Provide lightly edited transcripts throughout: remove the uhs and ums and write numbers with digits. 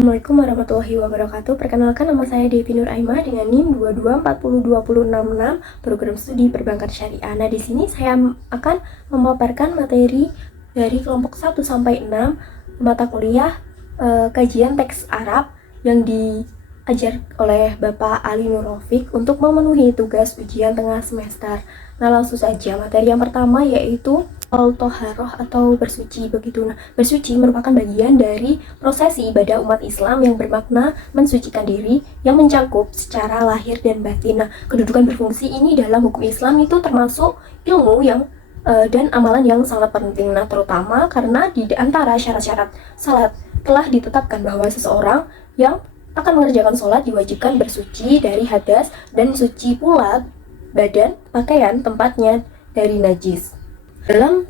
Assalamualaikum warahmatullahi wabarakatuh. Perkenalkan, nama saya Devi Nur Aima dengan NIM 22402066 program studi perbankan syariah. Nah, di sini saya akan memaparkan materi dari kelompok 1 sampai 6 mata kuliah kajian teks Arab yang diajar oleh Bapak Ali Nur Rafiq untuk memenuhi tugas ujian tengah semester. Nah, langsung saja materi yang pertama yaitu Al-Toharoh atau bersuci begitu. Nah, bersuci merupakan bagian dari prosesi ibadah umat Islam yang bermakna mensucikan diri yang mencakup secara lahir dan batin. Nah, kedudukan berfungsi ini dalam hukum Islam itu termasuk ilmu yang dan amalan yang sangat penting. Nah, terutama karena di antara syarat-syarat salat telah ditetapkan bahwa seseorang yang akan mengerjakan sholat diwajibkan bersuci dari hadas dan suci pula badan, pakaian, tempatnya dari najis. Dalam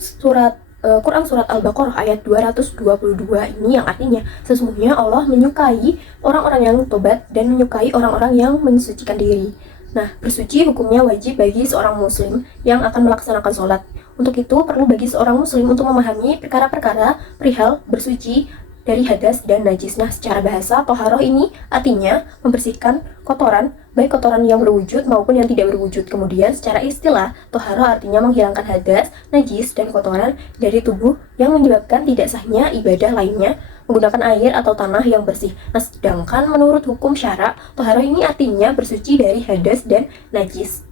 Quran surat Al-Baqarah ayat 222 ini yang artinya sesungguhnya Allah menyukai orang-orang yang tobat dan menyukai orang-orang yang mensucikan diri. Nah, bersuci hukumnya wajib bagi seorang muslim yang akan melaksanakan sholat. Untuk itu, perlu bagi seorang muslim untuk memahami perkara-perkara perihal bersuci dari hadas dan najis. Nah, secara bahasa, toharoh ini artinya membersihkan kotoran, baik kotoran yang berwujud maupun yang tidak berwujud. Kemudian, secara istilah, toharoh artinya menghilangkan hadas, najis, dan kotoran dari tubuh yang menyebabkan tidak sahnya ibadah lainnya menggunakan air atau tanah yang bersih. Nah, sedangkan menurut hukum syara, toharoh ini artinya bersuci dari hadas dan najis.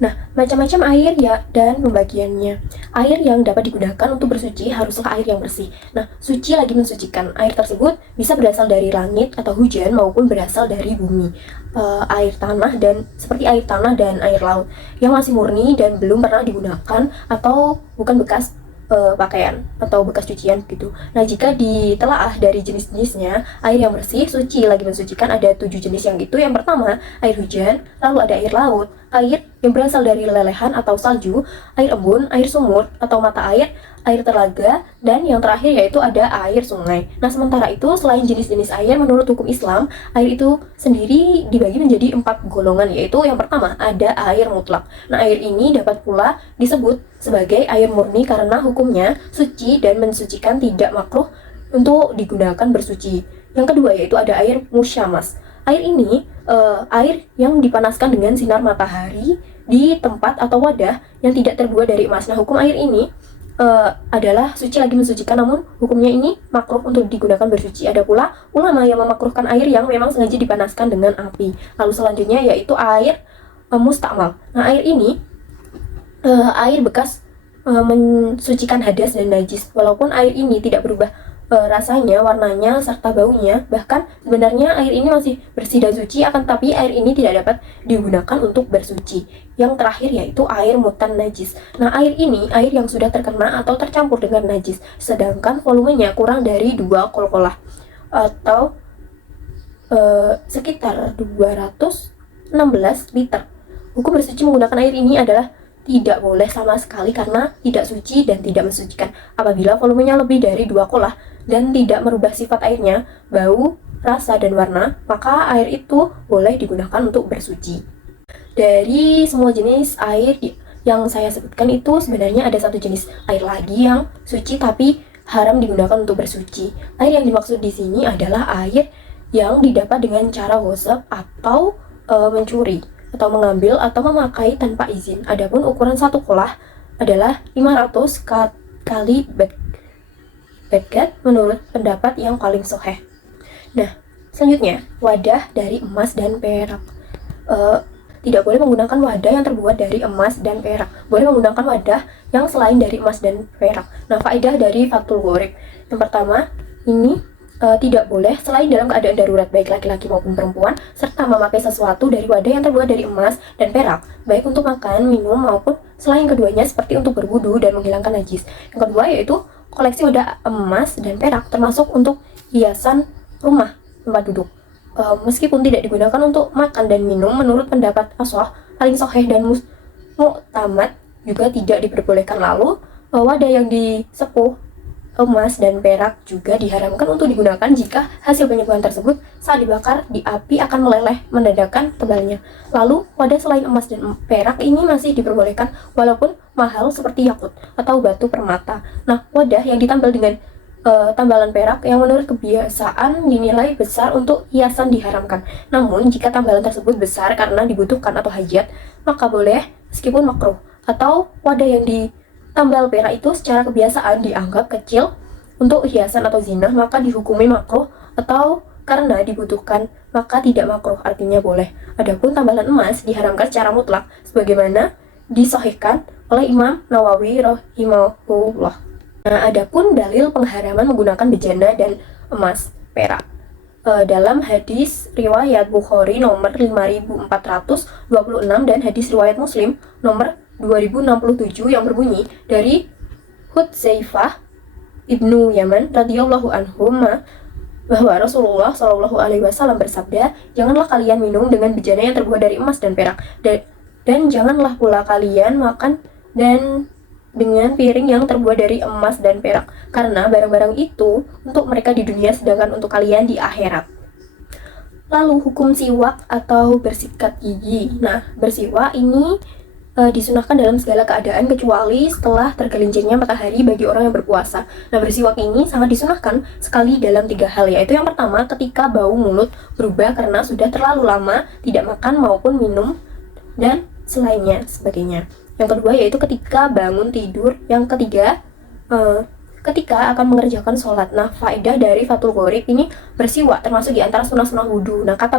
Nah, macam-macam air ya dan pembagiannya. Air yang dapat digunakan untuk bersuci haruslah air yang bersih. Nah, suci lagi mensucikan. Air tersebut bisa berasal dari langit atau hujan maupun berasal dari bumi. Air tanah dan seperti air tanah dan air laut yang masih murni dan belum pernah digunakan atau bukan bekas pakaian atau bekas cucian gitu. Nah, jika ditelaah dari jenis-jenisnya, air yang bersih, suci, lagi mensucikan ada 7 jenis yang itu. Yang pertama, air hujan, lalu ada air laut, air yang berasal dari lelehan atau salju, air embun, air sumur atau mata air, air telaga, dan yang terakhir yaitu ada air sungai. Nah, sementara itu selain jenis-jenis air menurut hukum Islam, air itu sendiri dibagi menjadi 4 golongan, yaitu yang pertama ada air mutlak. Nah, air ini dapat pula disebut sebagai air murni karena hukumnya suci dan mensucikan, tidak makruh untuk digunakan bersuci. Yang kedua yaitu ada air musyamas. Air ini air yang dipanaskan dengan sinar matahari di tempat atau wadah yang tidak terbuat dari emas. Nah, hukum air ini adalah suci lagi mensucikan, namun hukumnya ini makruh untuk digunakan bersuci. Ada pula ulama yang memakruhkan air yang memang sengaja dipanaskan dengan api. Lalu selanjutnya yaitu air mustakmal. Nah, air ini air bekas mensucikan hadas dan najis. Walaupun air ini tidak berubah rasanya, warnanya, serta baunya, bahkan sebenarnya air ini masih bersih dan suci, akan tapi air ini tidak dapat digunakan untuk bersuci. Yang terakhir yaitu air mutan najis. Nah, air ini air yang sudah terkena atau tercampur dengan najis, sedangkan volumenya kurang dari 2 kolkolah atau sekitar 216 liter. Hukum bersuci menggunakan air ini adalah tidak boleh sama sekali karena tidak suci dan tidak mensucikan. Apabila volumenya lebih dari 2 kolah dan tidak merubah sifat airnya, bau, rasa, dan warna, maka air itu boleh digunakan untuk bersuci. Dari semua jenis air yang saya sebutkan itu sebenarnya ada satu jenis air lagi yang suci tapi haram digunakan untuk bersuci. Air yang dimaksud di sini adalah air yang didapat dengan cara gosok atau mencuri atau mengambil atau memakai tanpa izin. Adapun ukuran 1 kolah adalah 500 kali badgat menurut pendapat yang paling sahih. Nah, selanjutnya wadah dari emas dan perak. Tidak boleh menggunakan wadah yang terbuat dari emas dan perak. Boleh menggunakan wadah yang selain dari emas dan perak. Nah, faedah dari Fathul Qorib. Yang pertama, ini tidak boleh selain dalam keadaan darurat baik laki-laki maupun perempuan, serta memakai sesuatu dari wadah yang terbuat dari emas dan perak, baik untuk makan, minum maupun selain keduanya seperti untuk berwudu dan menghilangkan najis. Yang kedua yaitu koleksi wadah emas dan perak termasuk untuk hiasan rumah tempat duduk. Meskipun tidak digunakan untuk makan dan minum, menurut pendapat ashah paling sahih dan mu'tamad juga tidak diperbolehkan. Lalu wadah yang disepuh emas dan perak juga diharamkan untuk digunakan jika hasil penyepuhan tersebut saat dibakar di api akan meleleh mendadak tebalnya. Lalu, wadah selain emas dan perak ini masih diperbolehkan walaupun mahal seperti yakut atau batu permata. Nah, wadah yang ditambal dengan tambalan perak yang menurut kebiasaan dinilai besar untuk hiasan diharamkan. Namun, jika tambalan tersebut besar karena dibutuhkan atau hajat, maka boleh meskipun makruh. Atau wadah yang ditambal perak itu secara kebiasaan dianggap kecil untuk hiasan atau zina, maka dihukumi makruh, atau karena dibutuhkan maka tidak makruh, artinya boleh. Adapun tambalan emas diharamkan secara mutlak sebagaimana disahihkan oleh Imam Nawawi rahimahullah. Nah, adapun dalil pengharaman menggunakan bejana dan emas perak dalam hadis riwayat Bukhari nomor 5426 dan hadis riwayat Muslim nomor 2067 yang berbunyi dari Hudzaifah ibnu Yaman radhiyallahu anhu bahwa Rasulullah Shallallahu Alaihi Wasallam bersabda, janganlah kalian minum dengan bejana yang terbuat dari emas dan perak, dan janganlah pula kalian makan dengan piring yang terbuat dari emas dan perak, karena barang-barang itu untuk mereka di dunia, sedangkan untuk kalian di akhirat. Lalu hukum siwak atau bersikat gigi. Nah, bersiwak ini disunahkan dalam segala keadaan kecuali setelah tergelincirnya matahari bagi orang yang berpuasa. Nah, bersiwak ini sangat disunahkan sekali dalam 3 hal, yaitu yang pertama ketika bau mulut berubah karena sudah terlalu lama tidak makan maupun minum, dan selainnya sebagainya. Yang kedua yaitu ketika bangun tidur. Yang ketiga ketika akan mengerjakan sholat. Nah, faedah dari Fathul Qorib ini, bersiwak termasuk di antara sunnah-sunnah wudhu. Nah, kata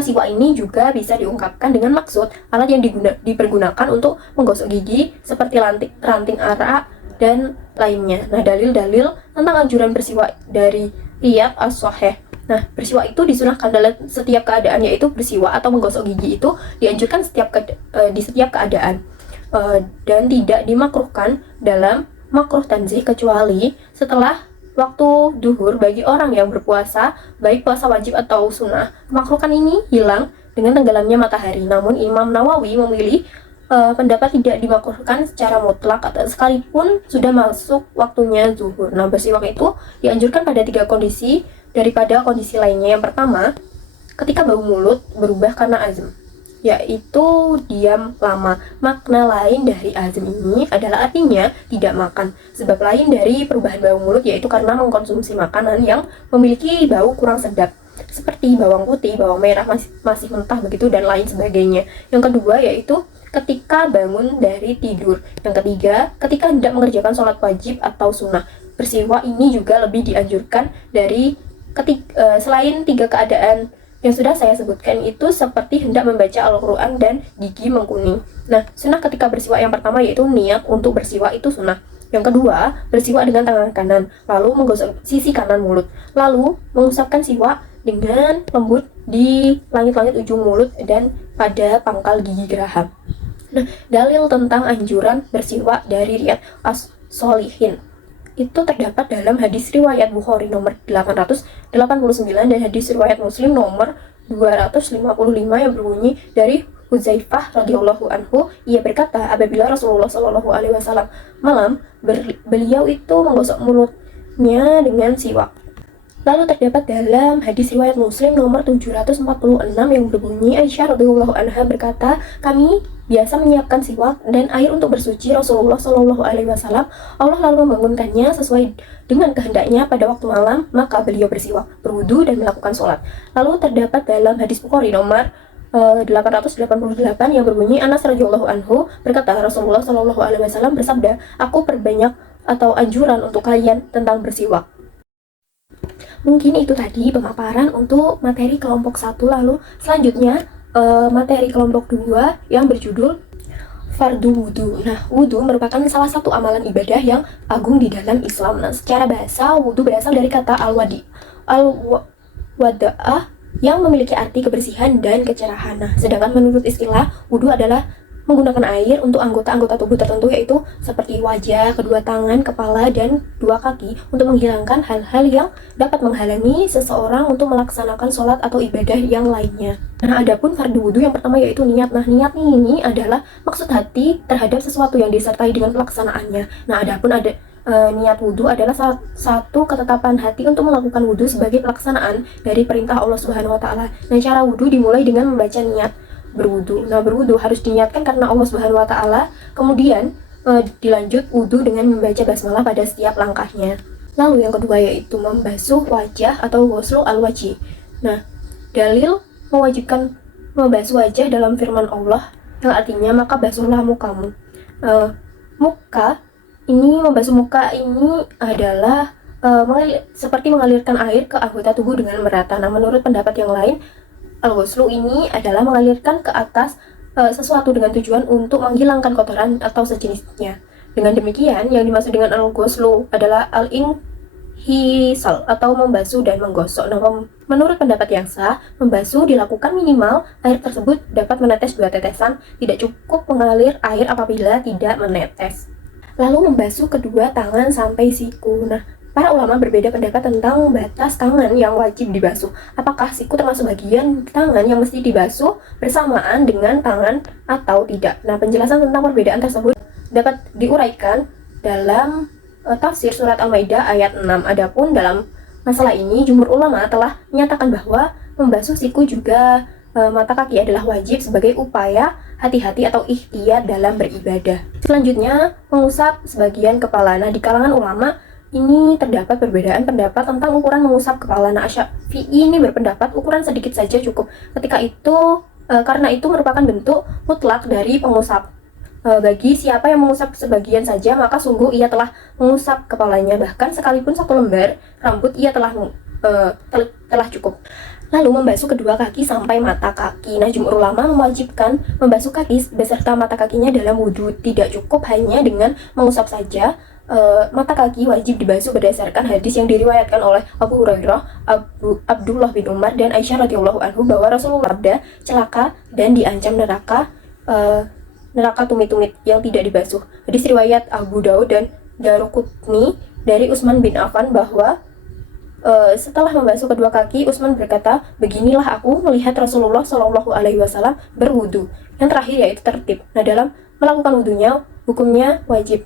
siwak ini juga bisa diungkapkan dengan maksud alat yang dipergunakan untuk menggosok gigi seperti ranting arak dan lainnya. Nah, dalil-dalil tentang anjuran bersiwak dari Riyadh As-Shahih. Nah, bersiwak itu disunahkan dalam setiap keadaan, yaitu bersiwak atau menggosok gigi itu dianjurkan di setiap keadaan. Dan tidak dimakruhkan dalam makruh tanzih kecuali setelah waktu duhur bagi orang yang berpuasa, baik puasa wajib atau sunnah. Kemakruhan ini hilang dengan tenggelamnya matahari. Namun Imam Nawawi memilih pendapat tidak dimakruhkan secara mutlak atau sekalipun sudah masuk waktunya zuhur. Nah, bersiwak itu dianjurkan pada 3 kondisi daripada kondisi lainnya. Yang pertama, ketika bau mulut berubah karena azm, yaitu diam lama. Makna lain dari azm ini adalah artinya tidak makan. Sebab lain dari perubahan bau mulut yaitu karena mengkonsumsi makanan yang memiliki bau kurang sedap, seperti bawang putih, bawang merah masih mentah begitu, dan lain sebagainya. Yang kedua yaitu ketika bangun dari tidur. Yang ketiga, ketika hendak mengerjakan sholat wajib atau sunnah. Bersiwak ini juga lebih dianjurkan dari selain 3 keadaan yang sudah saya sebutkan itu, seperti hendak membaca Al-Quran dan gigi mengkuning. Nah, sunnah ketika bersiwak yang pertama yaitu niat untuk bersiwak itu sunnah. Yang kedua, bersiwak dengan tangan kanan, lalu menggosok sisi kanan mulut, lalu mengusapkan siwak dengan lembut di langit-langit ujung mulut dan pada pangkal gigi geraham. Nah, dalil tentang anjuran bersiwak dari Riyadh As-Shalihin itu terdapat dalam hadis riwayat Bukhari nomor 889 dan hadis riwayat Muslim nomor 255 yang berbunyi dari Hudzaifah radhiyallahu anhu, ia berkata, apabila Rasulullah Shallallahu Alaihi Wasallam malam, beliau itu menggosok mulutnya dengan siwak. Lalu terdapat dalam hadis riwayat Muslim nomor 746 yang berbunyi, Aisyah radhiyallahu anha berkata, kami biasa menyiapkan siwak dan air untuk bersuci Rasulullah Shallallahu Alaihi Wasallam. Allah lalu membangunkannya sesuai dengan kehendaknya pada waktu malam, maka beliau bersiwak, berwudu dan melakukan sholat. Lalu terdapat dalam hadis Bukhari nomor 888 yang berbunyi, Anas radhiyallahu anhu berkata, Rasulullah Shallallahu Alaihi Wasallam bersabda, aku perbanyak atau anjuran untuk kalian tentang bersiwak. Mungkin itu tadi pemaparan untuk materi kelompok 1. Lalu selanjutnya materi kelompok 2 yang berjudul fardu wudu. Nah, wudu merupakan salah satu amalan ibadah yang agung di dalam Islam. Nah, secara bahasa wudu berasal dari kata al-wada'ah yang memiliki arti kebersihan dan kecerahan. Nah, sedangkan menurut istilah wudu adalah menggunakan air untuk anggota-anggota tubuh tertentu, yaitu seperti wajah, kedua tangan, kepala, dan 2 kaki, untuk menghilangkan hal-hal yang dapat menghalangi seseorang untuk melaksanakan sholat atau ibadah yang lainnya. Nah, adapun fardu wudu yang pertama yaitu niat. Nah, niat ini adalah maksud hati terhadap sesuatu yang disertai dengan pelaksanaannya. Nah, adapun niat wudu adalah satu ketetapan hati untuk melakukan wudu sebagai pelaksanaan dari perintah Allah Subhanahu wa taala. Nah, cara wudu dimulai dengan membaca niat berwudu. Nah, berwudu harus diniatkan karena Allah Subhanahu wa taala. Kemudian dilanjut wudu dengan membaca basmalah pada setiap langkahnya. Lalu yang kedua yaitu membasuh wajah atau ghuslu al-wajhi. Nah, dalil mewajibkan membasuh wajah dalam firman Allah yang artinya maka basuhlah mukamu. Muka ini, membasuh muka ini adalah seperti mengalirkan air ke anggota tubuh dengan merata. Nah, menurut pendapat yang lain, al-ghuslu ini adalah mengalirkan ke atas sesuatu dengan tujuan untuk menghilangkan kotoran atau sejenisnya. Dengan demikian, yang dimaksud dengan al-ghuslu adalah al-inhisal atau membasuh dan menggosok. Nah, menurut pendapat yang sah, membasuh dilakukan minimal air tersebut dapat menetes 2 tetesan, tidak cukup mengalir air apabila tidak menetes. Lalu membasuh kedua tangan sampai siku. Nah, para ulama berbeda pendapat tentang batas tangan yang wajib dibasuh. Apakah siku termasuk bagian tangan yang mesti dibasuh bersamaan dengan tangan atau tidak? Nah, penjelasan tentang perbedaan tersebut dapat diuraikan dalam tafsir surat Al-Maidah ayat 6. Adapun dalam masalah ini, jumhur ulama telah menyatakan bahwa membasuh siku juga mata kaki adalah wajib sebagai upaya hati-hati atau ikhtiyat dalam beribadah. Selanjutnya, mengusap sebagian kepala. Nah, di kalangan ulama ini terdapat perbedaan pendapat tentang ukuran mengusap kepala. Nah, Asy-Syafi'i ini berpendapat ukuran sedikit saja cukup. Ketika itu, karena itu merupakan bentuk mutlak dari pengusap. Bagi siapa yang mengusap sebagian saja, maka sungguh ia telah mengusap kepalanya. Bahkan sekalipun 1 lembar rambut ia telah cukup. Lalu membasuh kedua kaki sampai mata kaki. Nah, jumhur ulama mewajibkan membasuh kaki beserta mata kakinya dalam wudhu. Tidak cukup hanya dengan mengusap saja. Mata kaki wajib dibasuh berdasarkan hadis yang diriwayatkan oleh Abu Hurairah, Abdullah bin Umar, dan Aisyah radhiyallahu anhu bahwa Rasulullah bersabda, celaka dan diancam neraka tumit-tumit yang tidak dibasuh. Hadis riwayat Abu Daud dan Daruqutni dari Utsman bin Affan bahwa setelah membasuh kedua kaki, Utsman berkata, beginilah aku melihat Rasulullah Shallallahu Alaihi Wasallam berwudu. Yang terakhir yaitu tertib. Nah, dalam melakukan wudunya hukumnya wajib.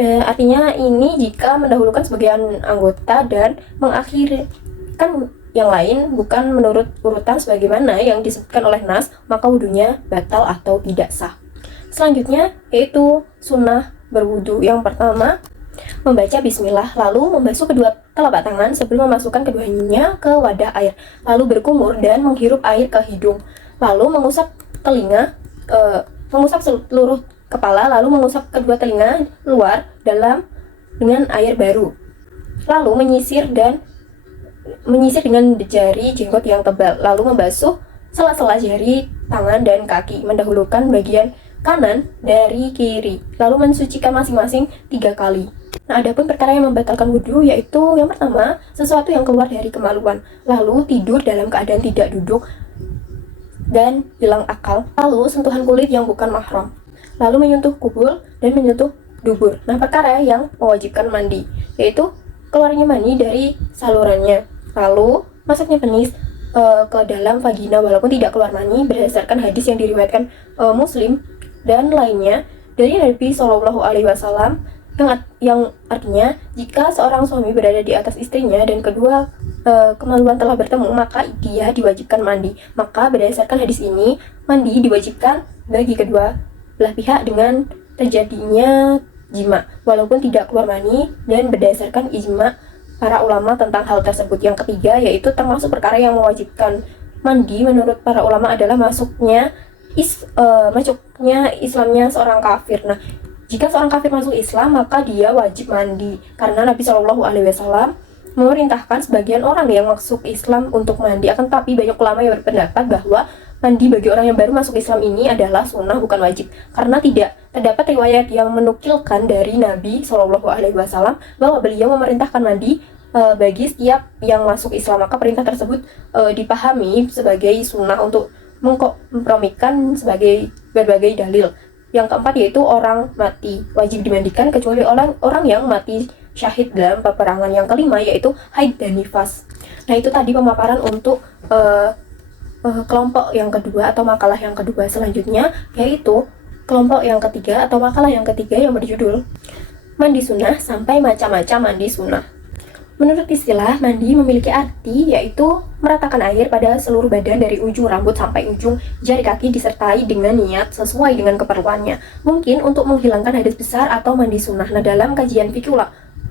Artinya ini jika mendahulukan sebagian anggota dan mengakhirkan yang lain bukan menurut urutan sebagaimana yang disebutkan oleh Nas, maka wudunya batal atau tidak sah. Selanjutnya yaitu sunnah berwudu. Yang pertama, membaca bismillah, lalu membasuh kedua telapak tangan sebelum memasukkan keduanya ke wadah air, lalu berkumur dan menghirup air ke hidung, lalu mengusap telinga, mengusap seluruh kepala, lalu mengusap kedua telinga luar dengan air baru, lalu menyisir dengan jari jenggot yang tebal, lalu membasuh sela-sela jari tangan dan kaki, mendahulukan bagian kanan dari kiri, lalu mensucikan masing-masing 3 kali. Nah, adapun perkara yang membatalkan wudhu yaitu yang pertama, sesuatu yang keluar dari kemaluan, lalu tidur dalam keadaan tidak duduk dan hilang akal, lalu sentuhan kulit yang bukan mahram, lalu menyentuh kubul dan menyentuh dubur. Nah, perkara yang mewajibkan mandi yaitu keluarnya mani dari salurannya, lalu masuknya penis ke dalam vagina walaupun tidak keluar mani berdasarkan hadis yang diriwayatkan Muslim dan lainnya dari Nabi Shallallahu Alaihi Wasallam yang artinya jika seorang suami berada di atas istrinya dan kedua kemaluan telah bertemu, maka dia diwajibkan mandi. Maka berdasarkan hadis ini, mandi diwajibkan bagi kedua belah pihak dengan terjadinya jima walaupun tidak keluar mani, dan berdasarkan ijma para ulama tentang hal tersebut. Yang ketiga yaitu termasuk perkara yang mewajibkan mandi menurut para ulama adalah masuknya Islamnya seorang kafir. Nah, jika seorang kafir masuk Islam maka dia wajib mandi karena Nabi Shallallahu Alaihi Wasallam memerintahkan sebagian orang yang masuk Islam untuk mandi. Akan tapi banyak ulama yang berpendapat bahwa mandi bagi orang yang baru masuk Islam ini adalah sunnah bukan wajib, karena tidak terdapat riwayat yang menukilkan dari Nabi Shallallahu Alaihi Wasallam bahwa beliau memerintahkan mandi bagi setiap yang masuk Islam. Maka perintah tersebut dipahami sebagai sunnah untuk mengkompromikan sebagai berbagai dalil. Yang keempat yaitu orang mati wajib dimandikan kecuali orang yang mati syahid dalam peperangan. Yang kelima yaitu haid dan nifas. Nah, itu tadi pemaparan untuk kelompok yang kedua atau makalah yang kedua. Selanjutnya yaitu kelompok yang ketiga atau makalah yang ketiga yang berjudul mandi sunnah sampai macam-macam mandi sunnah. Menurut istilah, mandi memiliki arti yaitu meratakan air pada seluruh badan dari ujung rambut sampai ujung jari kaki disertai dengan niat sesuai dengan keperluannya. Mungkin untuk menghilangkan hadas besar atau mandi sunnah. Nah, dalam kajian fikih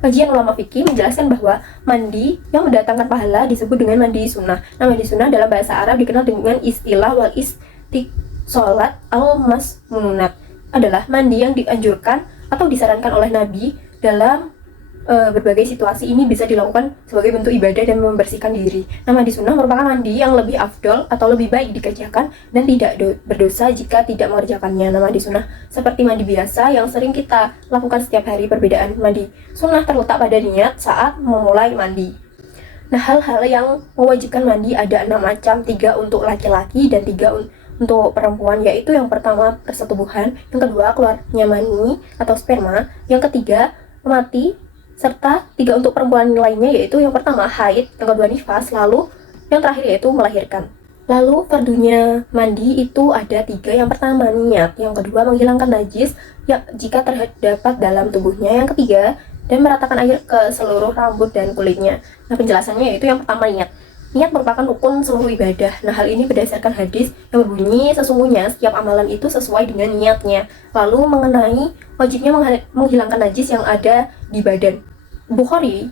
Kajian ulama fikih menjelaskan bahwa mandi yang mendatangkan pahala disebut dengan mandi sunnah. Nah, mandi sunnah dalam bahasa Arab dikenal dengan istilah wal istiqsolat al masmunat, adalah mandi yang dianjurkan atau disarankan oleh Nabi dalam berbagai situasi. Ini bisa dilakukan sebagai bentuk ibadah dan membersihkan diri. Nah, mandi sunnah merupakan mandi yang lebih afdol atau lebih baik dikerjakan dan tidak berdosa jika tidak mengerjakannya. Nah, mandi sunnah seperti mandi biasa yang sering kita lakukan setiap hari. Perbedaan mandi sunnah terletak pada niat saat memulai mandi. Nah, hal-hal yang mewajibkan mandi ada 6 macam, 3 untuk laki-laki dan 3 untuk perempuan, yaitu yang pertama persetubuhan, yang kedua keluarnya mani atau sperma, yang ketiga mati, serta 3 untuk perempuan lainnya, yaitu yang pertama haid, yang kedua nifas, lalu yang terakhir yaitu melahirkan. Lalu fardunya mandi itu ada 3. Yang pertama niat, yang kedua menghilangkan najis ya jika terdapat dalam tubuhnya, yang ketiga dan meratakan air ke seluruh rambut dan kulitnya. Nah, penjelasannya yaitu yang pertama niat. Niat merupakan rukun seluruh ibadah. Nah, hal ini berdasarkan hadis yang berbunyi sesungguhnya setiap amalan itu sesuai dengan niatnya. Lalu mengenai wajibnya menghilangkan najis yang ada di badan. Bukhari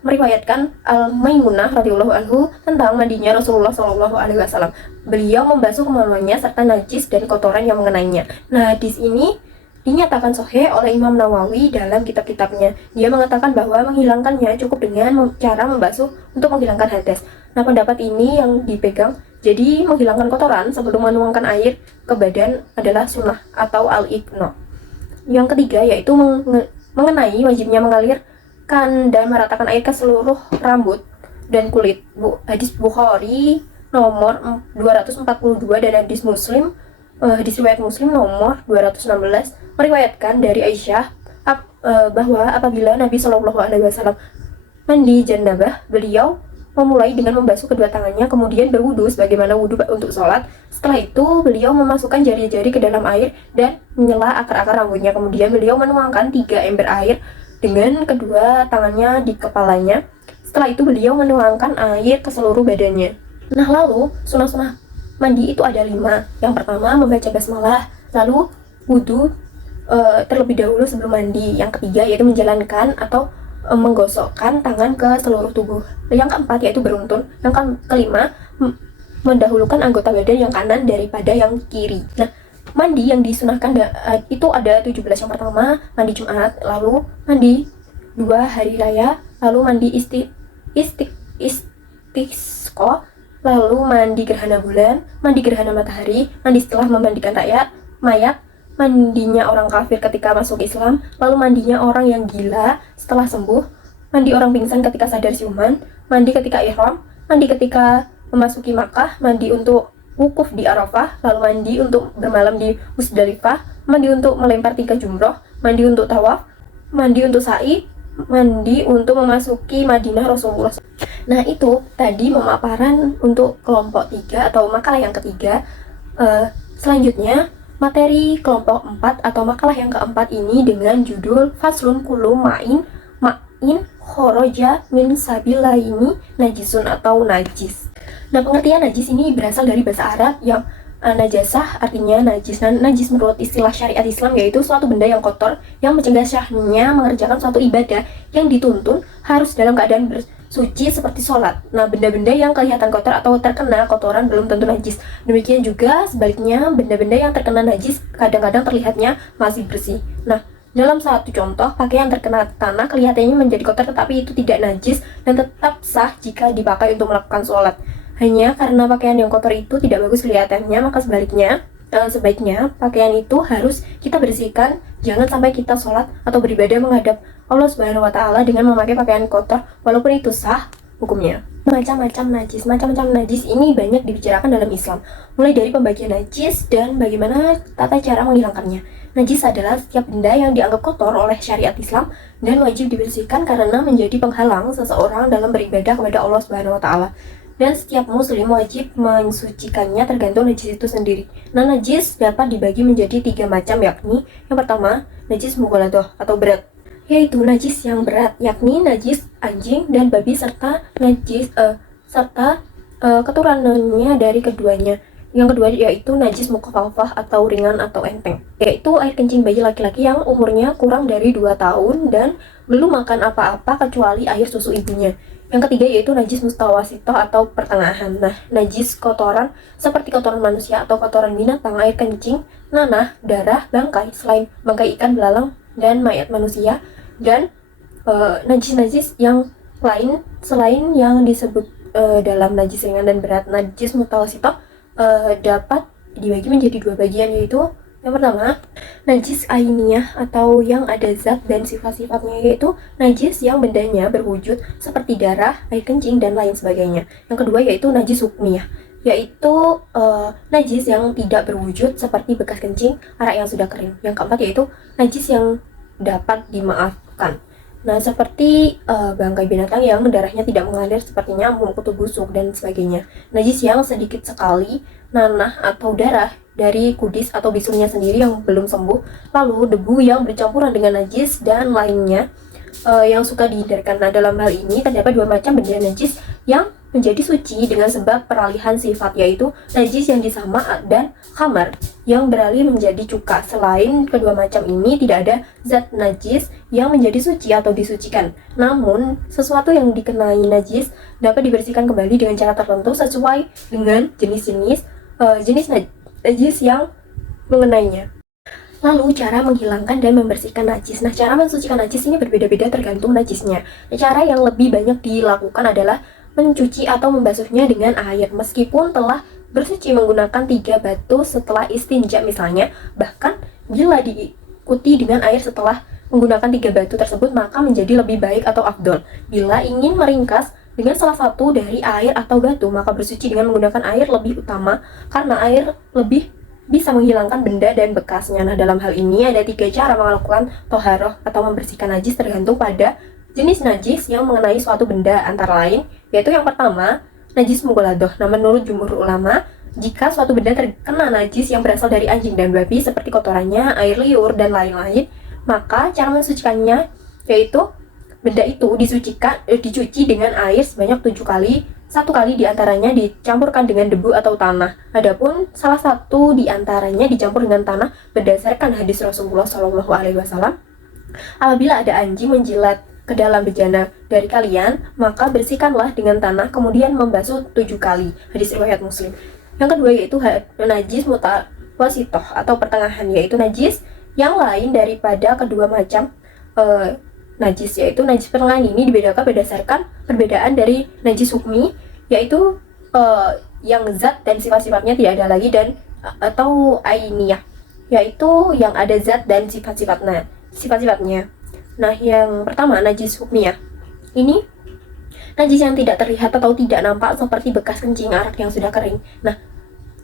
meriwayatkan Al-Maimunah radhiyallahu anhu tentang mandinya Rasulullah SAW. Beliau membasuh kemaluannya serta najis dan kotoran yang mengenainya. Nah, hadis ini dinyatakan sahih oleh Imam Nawawi dalam kitab-kitabnya. Dia mengatakan bahwa menghilangkannya cukup dengan cara membasuh untuk menghilangkan hadas. Nah, pendapat ini yang dipegang. Jadi, menghilangkan kotoran sebelum menuangkan air ke badan adalah sunnah atau al-iqna. Yang ketiga yaitu mengenai wajibnya mengalirkan dan meratakan air ke seluruh rambut dan kulit. Hadis Bukhari nomor 242 dan hadis hadis riwayat Muslim nomor 216 meriwayatkan dari Aisyah bahwa apabila Nabi Shallallahu Alaihi Wasallam mandi janabah, beliau memulai dengan membasuh kedua tangannya, kemudian berwudu sebagaimana wudu untuk sholat. Setelah itu beliau memasukkan jari-jari ke dalam air dan menyela akar-akar rambutnya. Kemudian beliau menuangkan 3 ember air dengan kedua tangannya di kepalanya. Setelah itu beliau menuangkan air ke seluruh badannya. Nah, lalu sunnah-sunnah mandi itu ada 5. Yang pertama membaca basmalah, lalu wudu terlebih dahulu sebelum mandi. Yang ketiga yaitu menjalankan atau menggosokkan tangan ke seluruh tubuh. Yang keempat yaitu beruntun. Yang kelima mendahulukan anggota badan yang kanan daripada yang kiri. Nah, mandi yang disunahkan itu ada 17. Yang pertama mandi Jumat, lalu mandi 2 hari raya, lalu mandi istisqa, lalu mandi gerhana bulan, mandi gerhana matahari, mandi setelah memandikan mayat, mandinya orang kafir ketika masuk Islam, lalu mandinya orang yang gila setelah sembuh, mandi orang pingsan ketika sadar siuman, mandi ketika ihram, mandi ketika memasuki Makkah, mandi untuk wukuf di Arafah, lalu mandi untuk bermalam di Musdalifah, mandi untuk melempar 3 jumroh, mandi untuk tawaf, mandi untuk sa'i, mandi untuk memasuki Madinah Rasulullah. Nah, itu tadi pemaparan untuk kelompok 3 atau makalah yang ketiga. Selanjutnya materi kelompok 4 atau makalah yang keempat ini dengan judul Faslun Kullu ma'in khoroja min sabilaini najisun atau najis. Nah, pengertian najis ini berasal dari bahasa Arab yang najasah artinya najis. Dan najis menurut istilah syariat Islam yaitu suatu benda yang kotor yang mencegah syahnya mengerjakan suatu ibadah yang dituntun harus dalam keadaan bersuci seperti sholat. Nah, benda-benda yang kelihatan kotor atau terkena kotoran belum tentu najis. Demikian juga sebaliknya, benda-benda yang terkena najis kadang-kadang terlihatnya masih bersih. Nah, dalam satu contoh, pakaian terkena tanah kelihatannya menjadi kotor tetapi itu tidak najis dan tetap sah jika dipakai untuk melakukan sholat. Hanya karena pakaian yang kotor itu tidak bagus kelihatannya, maka sebaiknya pakaian itu harus kita bersihkan. Jangan sampai kita sholat atau beribadah menghadap Allah Subhanahu wa Ta'ala dengan memakai pakaian kotor, walaupun itu sah hukumnya. Macam-macam najis ini banyak dibicarakan dalam Islam, mulai dari pembagian najis dan bagaimana tata cara menghilangkannya. Najis adalah setiap benda yang dianggap kotor oleh syariat Islam dan wajib dibersihkan karena menjadi penghalang seseorang dalam beribadah kepada Allah Subhanahu wa Ta'ala. Dan setiap muslim wajib mensucikannya tergantung najis itu sendiri. Nah, najis dapat dibagi menjadi 3 macam, yakni yang pertama najis mughaladah atau berat, yaitu najis yang berat, yakni najis anjing dan babi serta najis keturunannya dari keduanya. Yang kedua yaitu najis mukhafafah atau ringan atau enteng, yaitu air kencing bayi laki-laki yang umurnya kurang dari 2 tahun dan belum makan apa-apa kecuali air susu ibunya. Yang ketiga yaitu najis mustawasitoh atau pertengahan. Nah, najis kotoran seperti kotoran manusia atau kotoran binatang, air kencing, nanah, darah, bangkai, selain bangkai ikan, belalang, dan mayat manusia, dan najis-najis yang lain selain yang disebut dalam najis ringan dan berat. Najis mutawasitoh dapat dibagi menjadi dua bagian, yaitu yang pertama, najis ainiyah atau yang ada zat dan sifat-sifatnya, yaitu najis yang bendanya berwujud seperti darah, air kencing, dan lain sebagainya. Yang kedua yaitu najis hukmiyah, yaitu najis yang tidak berwujud seperti bekas kencing, arak yang sudah kering. Yang keempat yaitu najis yang dapat dimaafkan. Nah, seperti bangkai binatang yang darahnya tidak mengalir seperti nyamuk, kutu busuk, dan sebagainya. Najis yang sedikit sekali, nanah atau darah dari kudis atau bisulnya sendiri yang belum sembuh, lalu debu yang bercampuran dengan najis, dan lainnya yang suka dihindarkan. Nah, dalam hal ini terdapat dua macam benda najis yang menjadi suci dengan sebab peralihan sifat, yaitu najis yang disama dan khamar yang beralih menjadi cuka. Selain kedua macam ini, tidak ada zat najis yang menjadi suci atau disucikan. Namun, sesuatu yang dikenai najis dapat dibersihkan kembali dengan cara tertentu sesuai dengan jenis najis yang mengenainya. Lalu, cara menghilangkan dan membersihkan najis. Nah, cara mensucikan najis ini berbeda-beda tergantung najisnya. Cara yang lebih banyak dilakukan adalah mencuci atau membasuhnya dengan air. Meskipun telah bersuci menggunakan 3 batu setelah istinja misalnya, bahkan bila diikuti dengan air setelah menggunakan 3 batu tersebut, maka menjadi lebih baik atau afdol. Bila ingin meringkas dengan salah satu dari air atau batu, maka bersuci dengan menggunakan air lebih utama, karena air lebih bisa menghilangkan benda dan bekasnya. Nah, dalam hal ini ada 3 cara melakukan toharoh atau membersihkan najis tergantung pada jenis najis yang mengenai suatu benda, antara lain yaitu yang pertama, najis mughaladoh. Nah, menurut jumhur ulama, jika suatu benda terkena najis yang berasal dari anjing dan babi seperti kotorannya, air liur, dan lain-lain, maka cara mensucikannya yaitu benda itu dicuci dengan air sebanyak 7 kali. 1 kali diantaranya dicampurkan dengan debu atau tanah. Adapun salah satu diantaranya dicampur dengan tanah berdasarkan hadis Rasulullah SAW. Apabila ada anjing menjilat ke dalam bejana dari kalian, maka bersihkanlah dengan tanah, kemudian membasuh 7 kali. Hadis riwayat Muslim. Yang kedua yaitu najis mutawasitoh atau pertengahan, yaitu najis yang lain daripada kedua macam najis, yaitu najis pertengahan ini dibedakan berdasarkan perbedaan dari najis hukmi, yaitu yang zat dan sifat-sifatnya tidak ada lagi, dan atau ainiyah, yaitu yang ada zat dan sifat-sifatnya. Nah, yang pertama najis hukmiyah. Ini najis yang tidak terlihat atau tidak nampak seperti bekas kencing, arak yang sudah kering. Nah,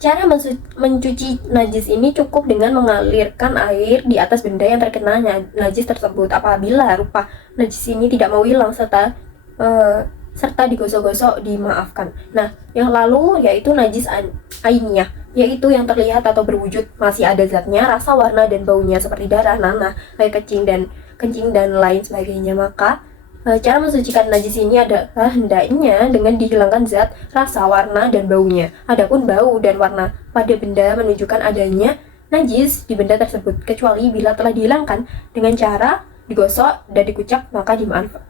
cara mencuci najis ini cukup dengan mengalirkan air di atas benda yang terkena najis tersebut. Apabila rupa najis ini tidak mau hilang serta digosok-gosok, dimaafkan. Nah, yang lalu yaitu najis ainiyah, yaitu yang terlihat atau berwujud, masih ada zatnya, rasa, warna, dan baunya seperti darah, nanah, air kencing dan lain sebagainya. Maka cara mensucikan najis ini adalah hendaknya dengan dihilangkan zat, rasa, warna, dan baunya. Adapun bau dan warna pada benda menunjukkan adanya najis di benda tersebut, kecuali bila telah dihilangkan dengan cara digosok dan dikucak, maka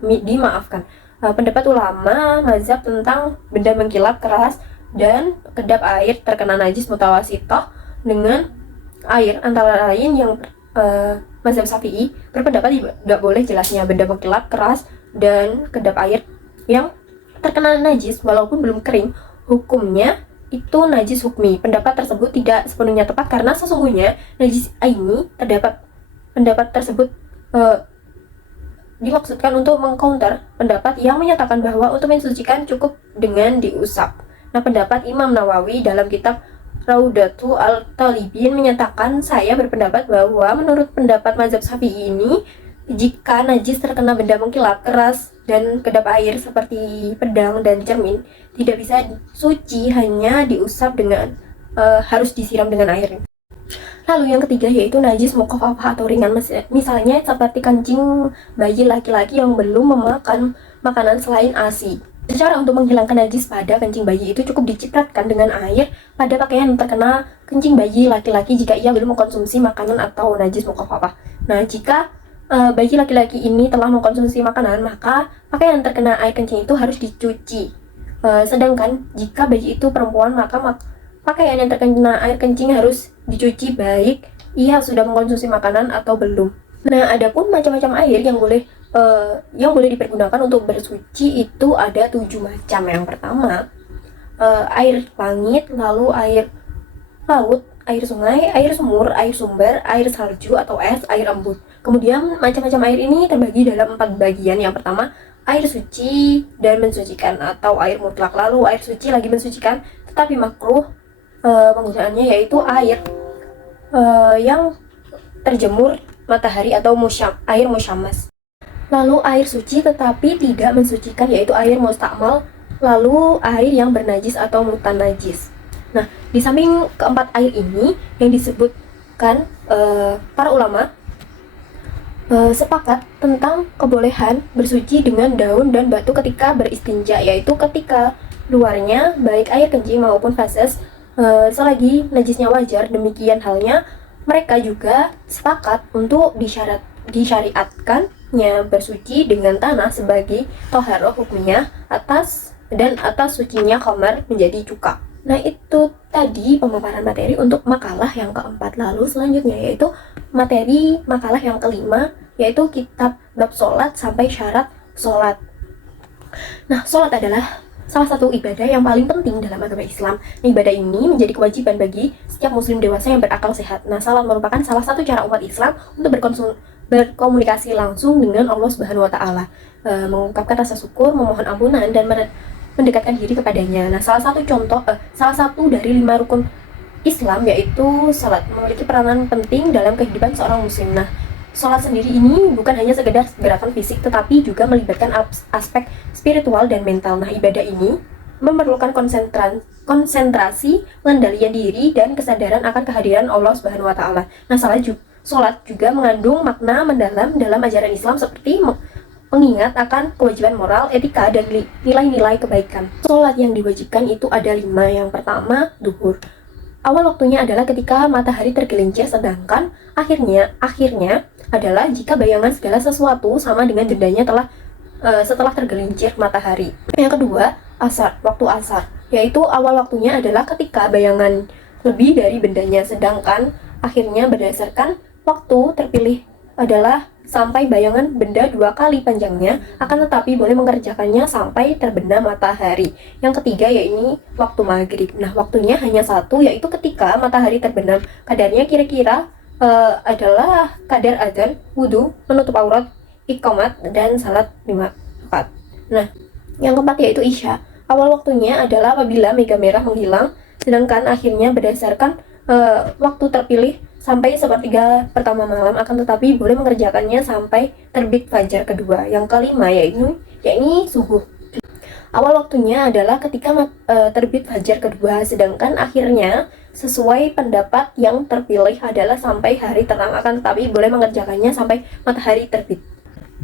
dimaafkan. Pendapat ulama mazhab tentang benda mengkilap keras dan kedap air terkena najis mutawasitoh dengan air, antara lain yang mazhab Syafi'i berpendapat tidak boleh jelasnya benda mengkilap keras dan kedap air yang terkena najis walaupun belum kering, hukumnya itu najis hukmi. Pendapat tersebut tidak sepenuhnya tepat karena sesungguhnya najis aini pendapat tersebut dimaksudkan untuk mengcounter pendapat yang menyatakan bahwa untuk mensucikan cukup dengan diusap. Nah, pendapat Imam Nawawi dalam kitab Raudatul Al-Talibin menyatakan, saya berpendapat bahwa menurut pendapat mazhab Syafi'i ini, jika najis terkena benda mengkilap keras dan kedap air seperti pedang dan cermin, tidak bisa suci, hanya diusap dengan harus disiram dengan air. Lalu yang ketiga yaitu najis mukhafafah atau ringan, misalnya seperti kancing bayi laki-laki yang belum memakan makanan selain ASI. Cara untuk menghilangkan najis pada kencing bayi itu cukup dicipratkan dengan air pada pakaian yang terkena kencing bayi laki-laki jika ia belum mengkonsumsi makanan atau najis mukhafafah. Nah, jika bayi laki-laki ini telah mengkonsumsi makanan, maka pakaian yang terkena air kencing itu harus dicuci. Sedangkan jika bayi itu perempuan, maka pakaian yang terkena air kencing harus dicuci baik ia sudah mengkonsumsi makanan atau belum. Nah, adapun macam-macam air yang boleh dipergunakan untuk bersuci itu ada 7 macam. Yang pertama, air langit, lalu air laut, air sungai, air sumur, air sumber, air salju atau es, air embun. Kemudian macam-macam air ini terbagi dalam 4 bagian. Yang pertama, air suci dan mensucikan atau air mutlak. Lalu air suci lagi mensucikan tetapi makruh penggunaannya, yaitu air yang terjemur matahari atau air musyammas. Lalu air suci tetapi tidak mensucikan, yaitu air mustakmal. Lalu air yang bernajis atau mutanajis. Nah, di samping keempat air ini yang disebutkan para ulama sepakat tentang kebolehan bersuci dengan daun dan batu ketika beristinja, yaitu ketika luarnya baik air kencing maupun feses selagi najisnya wajar. Demikian halnya mereka juga sepakat untuk disyariatkannya bersuci dengan tanah sebagai toharoh hukumnya atas sucinya khamar menjadi cuka. Nah, itu tadi pemaparan materi untuk makalah yang keempat. Lalu selanjutnya yaitu materi makalah yang kelima, yaitu kitab bab sholat sampai syarat sholat. Nah, sholat adalah salah satu ibadah yang paling penting dalam agama Islam. Nah, ibadah ini menjadi kewajiban bagi setiap muslim dewasa yang berakal sehat. Nah, salat merupakan salah satu cara umat Islam untuk berkomunikasi langsung dengan Allah Subhanahu wa taala, mengungkapkan rasa syukur, memohon ampunan dan mendekatkan diri kepadanya. Nah, salah satu dari 5 rukun Islam yaitu salat memiliki peranan penting dalam kehidupan seorang muslim. Nah, sholat sendiri ini bukan hanya sekedar gerakan fisik, tetapi juga melibatkan aspek spiritual dan mental. Nah, ibadah ini memerlukan konsentrasi, pengendalian diri, dan kesadaran akan kehadiran Allah Subhanahu wa taala. Nah, sholat juga mengandung makna mendalam dalam ajaran Islam, seperti mengingat akan kewajiban moral, etika, dan nilai-nilai kebaikan. Sholat yang diwajibkan itu ada 5. Yang pertama, duhur. Awal waktunya adalah ketika matahari tergelincir, sedangkan akhirnya adalah jika bayangan segala sesuatu sama dengan jendanya setelah tergelincir matahari. Yang kedua, waktu asar, yaitu awal waktunya adalah ketika bayangan lebih dari bendanya, sedangkan akhirnya berdasarkan waktu terpilih adalah sampai bayangan benda 2 kali panjangnya, akan tetapi boleh mengerjakannya sampai terbenam matahari. Yang ketiga yaitu waktu maghrib. Nah, waktunya hanya 1, yaitu ketika matahari terbenam. Kadarnya kira-kira adalah kadar azan, wudhu, menutup aurat, iqamat, dan salat 5 rakaat. Nah, yang keempat yaitu isya. Awal waktunya adalah apabila mega merah menghilang, sedangkan akhirnya berdasarkan waktu terpilih sampai sepertiga pertama malam, akan tetapi boleh mengerjakannya sampai terbit fajar kedua. Yang kelima yaitu subuh. Awal waktunya adalah ketika terbit fajar kedua, sedangkan akhirnya sesuai pendapat yang terpilih adalah sampai hari terang, akan tetapi boleh mengerjakannya sampai matahari terbit.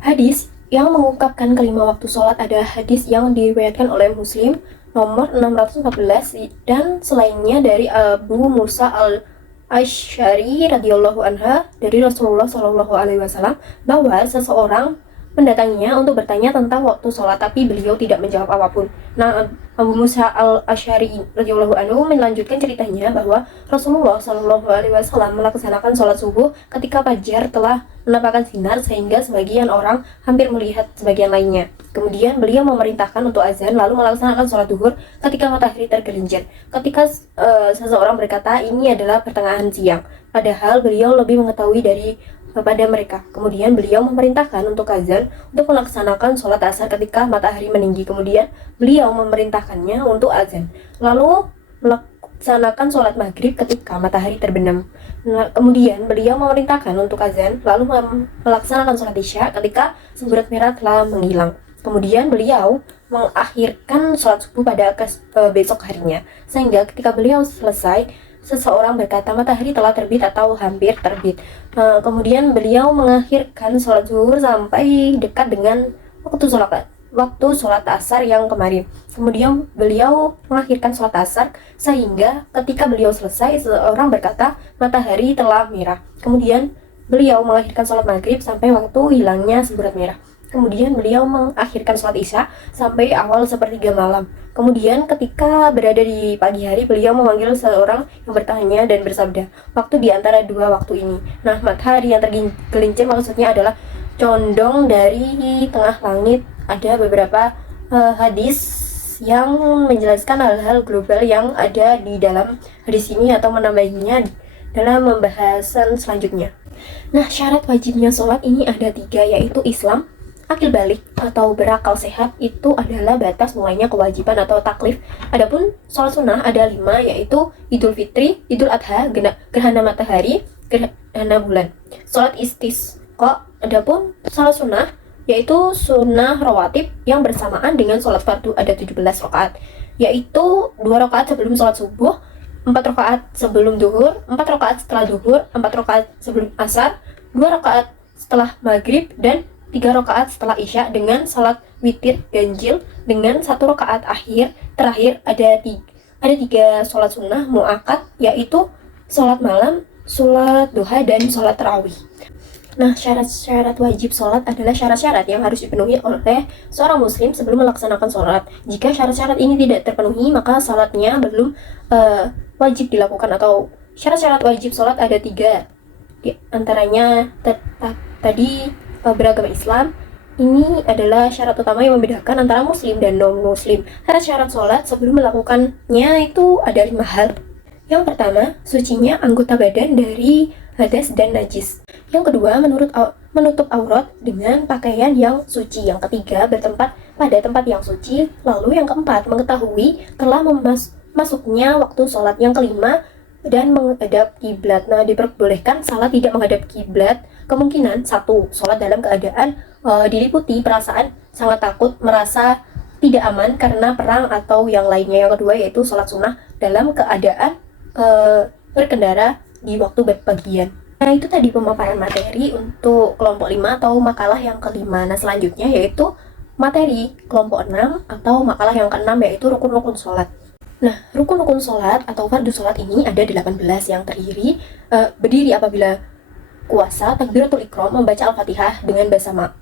Hadis yang mengungkapkan kelima waktu sholat ada hadis yang diriwayatkan oleh Muslim nomor 614 dan selainnya dari Abu Musa al-Asy'ari radhiyallahu anha dari Rasulullah Shallallahu alaihi wasallam bahwa seseorang mendatanginya untuk bertanya tentang waktu sholat, tapi beliau tidak menjawab apapun. Nah, Abu Musa al-Asy'ari radhiyallahu anhu melanjutkan ceritanya bahwa Rasulullah Shallallahu alaihi wasallam melaksanakan sholat subuh ketika fajar telah menampakkan sinar sehingga sebagian orang hampir melihat sebagian lainnya. Kemudian beliau memerintahkan untuk azan, lalu melaksanakan sholat duhur ketika matahari tergelincir. Ketika seseorang berkata ini adalah pertengahan siang, padahal beliau lebih mengetahui pada mereka. Kemudian beliau memerintahkan untuk azan untuk melaksanakan sholat asar ketika matahari meninggi. Kemudian beliau memerintahkannya untuk azan, lalu melaksanakan sholat maghrib ketika matahari terbenam. Nah, kemudian beliau memerintahkan untuk azan, lalu melaksanakan sholat isya ketika semburat merah telah menghilang. Kemudian beliau mengakhirkan sholat subuh pada besok harinya, sehingga ketika beliau selesai, seseorang berkata matahari telah terbit atau hampir terbit. Kemudian beliau mengakhirkan sholat zuhur sampai dekat dengan waktu sholat waktu sholat asar yang kemarin. Kemudian beliau mengakhirkan sholat asar sehingga ketika beliau selesai, seseorang berkata matahari telah merah. Kemudian beliau mengakhirkan sholat maghrib sampai waktu hilangnya semburat merah. Kemudian beliau mengakhirkan sholat isya sampai awal sepertiga malam. Kemudian ketika berada di pagi hari, beliau memanggil seorang yang bertanya dan bersabda, waktu di antara dua waktu ini. Nah, matahari yang tergelincir maksudnya adalah condong dari tengah langit. Ada beberapa hadis yang menjelaskan hal-hal global yang ada di dalam hadis ini atau menambahinya dalam pembahasan selanjutnya. Nah, syarat wajibnya sholat ini ada 3, yaitu Islam, akil balik atau berakal sehat, itu adalah batas mulainya kewajiban atau taklif. Adapun sholat sunnah ada 5, yaitu Idul Fitri, Idul Adha, gerhana matahari, gerhana bulan. Sholat istisqa, adapun sholat sunnah yaitu sunnah rawatib yang bersamaan dengan sholat fardu, ada 17 rakaat, yaitu 2 rakaat sebelum sholat subuh, 4 rakaat sebelum duhur, 4 rakaat setelah duhur, 4 rakaat sebelum asar, 2 rakaat setelah maghrib, dan 3 rakaat setelah isya dengan salat witir ganjil dengan 1 rakaat terakhir ada 3 sholat sunnah muakkad, yaitu sholat malam, sholat duha, dan sholat tarawih. Nah, syarat-syarat wajib sholat adalah syarat-syarat yang harus dipenuhi oleh seorang muslim sebelum melaksanakan sholat. Jika syarat-syarat ini tidak terpenuhi, maka sholatnya belum wajib dilakukan. Atau syarat-syarat wajib sholat ada 3, di antaranya tadi beragama Islam. Ini adalah syarat utama yang membedakan antara muslim dan non-muslim. Syarat-syarat sholat sebelum melakukannya itu ada 5 hal. Yang pertama, sucinya anggota badan dari hadas dan najis. Yang kedua, menutup aurat dengan pakaian yang suci. Yang ketiga, bertempat pada tempat yang suci. Lalu yang keempat, mengetahui telah masuknya waktu sholat. Yang kelima, dan menghadap kiblat. Nah, diperbolehkan salat tidak menghadap kiblat. Kemungkinan 1, sholat dalam keadaan diliputi perasaan sangat takut, merasa tidak aman karena perang atau yang lainnya. Yang kedua yaitu sholat sunnah dalam keadaan berkendara di waktu berpergian. Nah, itu tadi pemaparan materi untuk kelompok 5 atau makalah yang kelima. Nah, selanjutnya yaitu materi kelompok 6 atau makalah yang ke-6, yaitu rukun-rukun sholat. Nah, rukun-rukun sholat atau fardu sholat ini ada 18 yang terdiri berdiri apabila puasa, takbiratul ikram, membaca al-fatihah dengan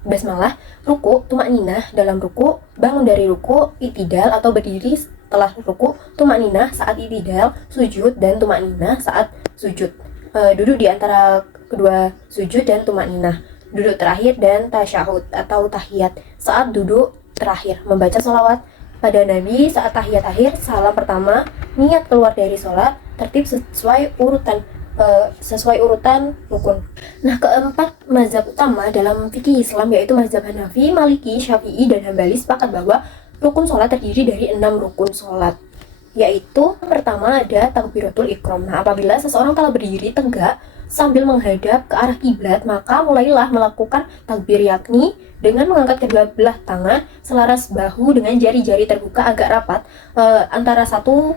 basmalah, ruku, tumakninah dalam ruku, bangun dari ruku, itidal atau berdiri setelah ruku, tumakninah saat itidal, sujud dan tumakninah saat sujud, duduk di antara kedua sujud dan tumakninah, duduk terakhir, dan tasyahud atau tahiyat saat duduk terakhir, membaca sholawat pada Nabi saat tahiyat akhir, salam pertama, niat keluar dari sholat, tertib sesuai urutan rukun. Nah, keempat mazhab utama dalam fikih Islam yaitu mazhab Hanafi, Maliki, Syafi'i, dan Hambali sepakat bahwa rukun sholat terdiri dari 6 rukun sholat. Yaitu pertama ada takbiratul ikram. Nah, apabila seseorang telah berdiri tegak sambil menghadap ke arah kiblat, maka mulailah melakukan takbir, yakni dengan mengangkat kedua belah tangan selaras bahu dengan jari-jari terbuka agak rapat antara satu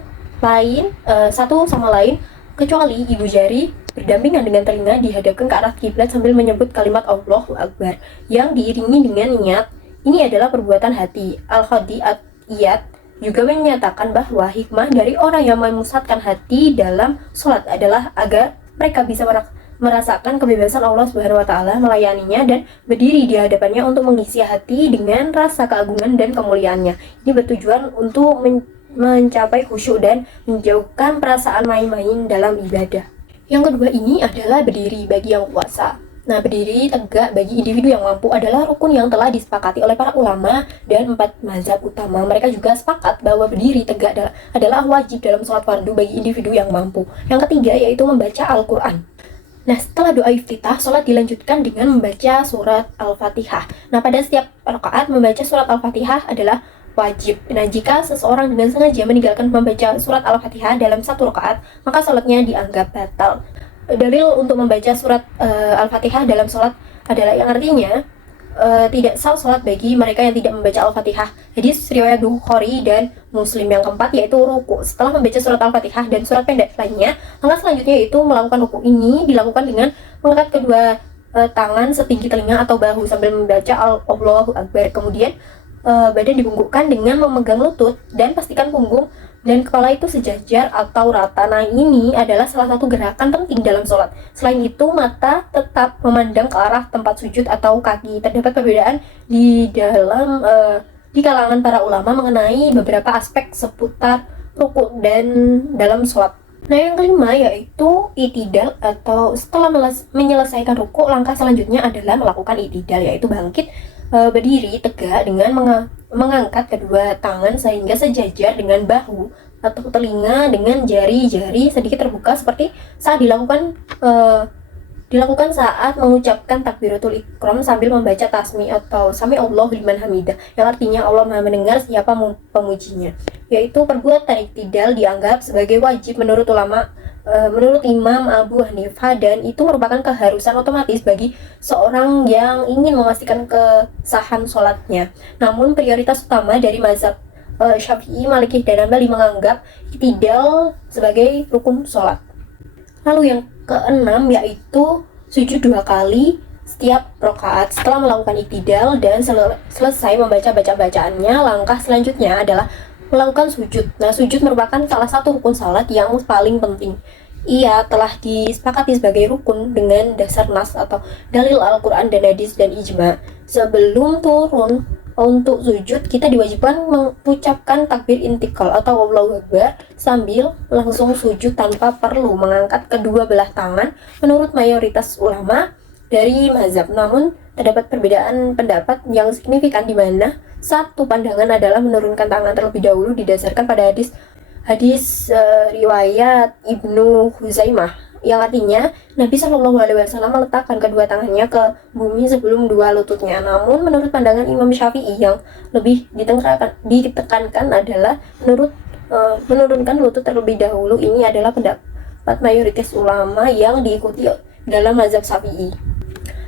sama lain, kecuali ibu jari berdampingan dengan telinga dihadapkan ke arah kiblat sambil menyebut kalimat Allahu Akbar yang diiringi dengan niat. Ini adalah perbuatan hati. Al-Khadiyat juga menyatakan bahwa hikmah dari orang yang memusatkan hati dalam sholat adalah agar mereka bisa merasakan kebebasan Allah Subhanahu wa Ta'ala, melayaninya dan berdiri di hadapannya untuk mengisi hati dengan rasa keagungan dan kemuliaannya. Ini bertujuan untuk mencapai khusyuk dan menjauhkan perasaan main-main dalam ibadah. Yang kedua ini adalah berdiri bagi yang puasa. Nah, berdiri tegak bagi individu yang mampu adalah rukun yang telah disepakati oleh para ulama dan 4 mazhab utama. Mereka juga sepakat bahwa berdiri tegak adalah wajib dalam sholat fardu bagi individu yang mampu. Yang ketiga yaitu membaca Al-Quran. Nah, setelah doa iftitah, sholat dilanjutkan dengan membaca surat Al-Fatihah. Nah, pada setiap rakaat membaca surat Al-Fatihah adalah wajib. Nah, jika seseorang dengan sengaja meninggalkan membaca surat Al-Fatihah dalam 1 rakaat, maka sholatnya dianggap batal. Dalil untuk membaca surat Al-Fatihah dalam sholat adalah yang artinya tidak sah sholat bagi mereka yang tidak membaca Al-Fatihah. Hadis riwayat Bukhari dan Muslim. Yang keempat yaitu ruku. Setelah membaca surat Al-Fatihah dan surat pendek lainnya, langkah selanjutnya yaitu melakukan ruku. Ini dilakukan dengan mengangkat kedua tangan setinggi telinga atau bahu sambil membaca Allahu Akbar. Kemudian badan dibungkukkan dengan memegang lutut dan pastikan punggung dan kepala itu sejajar atau rata. Nah, ini adalah salah satu gerakan penting dalam sholat. Selain itu, mata tetap memandang ke arah tempat sujud atau kaki. Terdapat perbedaan di kalangan para ulama mengenai beberapa aspek seputar ruku dan dalam sholat. Nah, yang kelima yaitu itidal, atau setelah menyelesaikan ruku, langkah selanjutnya adalah melakukan itidal, yaitu bangkit berdiri tegak dengan mengangkat kedua tangan sehingga sejajar dengan bahu atau telinga dengan jari-jari sedikit terbuka seperti saat dilakukan saat mengucapkan takbiratul ihram sambil membaca tasmi atau sami Allahu liman hamidah, yang artinya Allah Maha mendengar siapa pemujinya. Yaitu perbuatan iktidal dianggap sebagai wajib menurut Imam Abu Hanifah, dan itu merupakan keharusan otomatis bagi seorang yang ingin memastikan kesahan sholatnya. Namun prioritas utama dari mazhab Syafi'i, Maliki, dan Hambali menganggap iktidal sebagai rukun sholat. Lalu yang keenam yaitu sujud 2 kali setiap rakaat. Setelah melakukan iktidal dan selesai membaca bacaannya, langkah selanjutnya adalah melakukan sujud. Nah, sujud merupakan salah satu rukun salat yang paling penting. Ia telah disepakati sebagai rukun dengan dasar nas atau dalil Al-Quran dan hadis dan ijma. Sebelum turun untuk sujud, kita diwajibkan mengucapkan takbir intikal atau Allahu Akbar sambil langsung sujud tanpa perlu mengangkat kedua belah tangan menurut mayoritas ulama dari mazhab. Namun terdapat perbedaan pendapat yang signifikan, di mana satu pandangan adalah menurunkan tangan terlebih dahulu didasarkan pada hadis riwayat Ibnu Huzaimah, yang artinya Nabi Shallallahu Alaihi Wasallam meletakkan kedua tangannya ke bumi sebelum dua lututnya. Namun menurut pandangan Imam Syafi'i, yang lebih ditekankan adalah menurunkan lutut terlebih dahulu. Ini adalah pendapat mayoritas ulama yang diikuti dalam mazhab Syafi'i.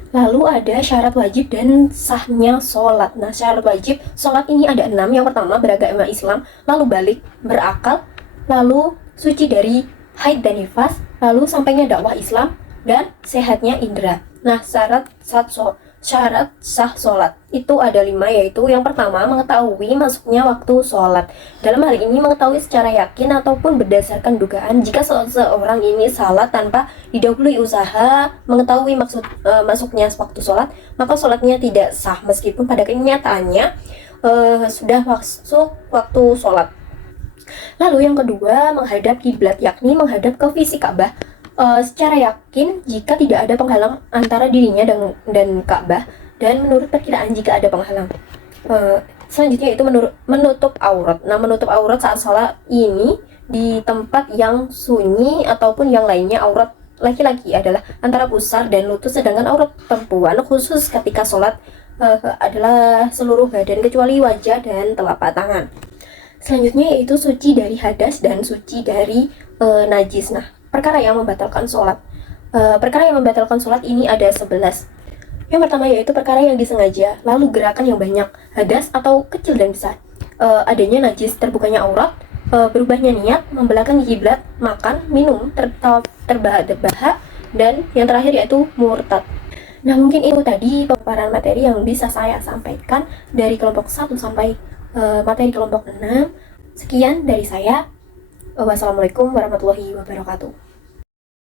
Lalu ada syarat wajib dan sahnya sholat. Nah, syarat wajib sholat ini ada 6. Yang pertama, beragama Islam, lalu balik, berakal, lalu suci dari haid dan nifas, lalu sampainya dakwah Islam, dan sehatnya indera. Nah, syarat sah sholat itu ada 5, yaitu yang pertama, mengetahui masuknya waktu sholat. Dalam hal ini mengetahui secara yakin ataupun berdasarkan dugaan. Jika seseorang ini sholat tanpa didahului usaha mengetahui masuknya waktu sholat, maka sholatnya tidak sah meskipun pada kenyataannya sudah masuk waktu sholat. Lalu yang kedua, menghadap kiblat, yakni menghadap ke fisik Ka'bah secara yakin jika tidak ada penghalang antara dirinya dan Ka'bah, dan menurut perkiraan jika ada penghalang. Selanjutnya itu menutup aurat. Nah, menutup aurat saat sholat ini di tempat yang sunyi ataupun yang lainnya. Aurat laki-laki adalah antara pusar dan lutut, sedangkan aurat perempuan khusus ketika sholat adalah seluruh badan kecuali wajah dan telapak tangan. Selanjutnya yaitu suci dari hadas dan suci dari najis. Nah, perkara yang membatalkan sholat. Perkara yang membatalkan sholat ini ada 11. Yang pertama yaitu perkara yang disengaja, lalu gerakan yang banyak, hadas atau kecil dan besar, adanya najis, terbukanya aurat, berubahnya niat, membelakangi kiblat, makan, minum, terbahak-bahak, dan yang terakhir yaitu murtad. Nah, mungkin itu tadi pemaparan materi yang bisa saya sampaikan dari kelompok 1 sampai materi kelompok 6. Sekian dari saya. Wassalamualaikum warahmatullahi wabarakatuh.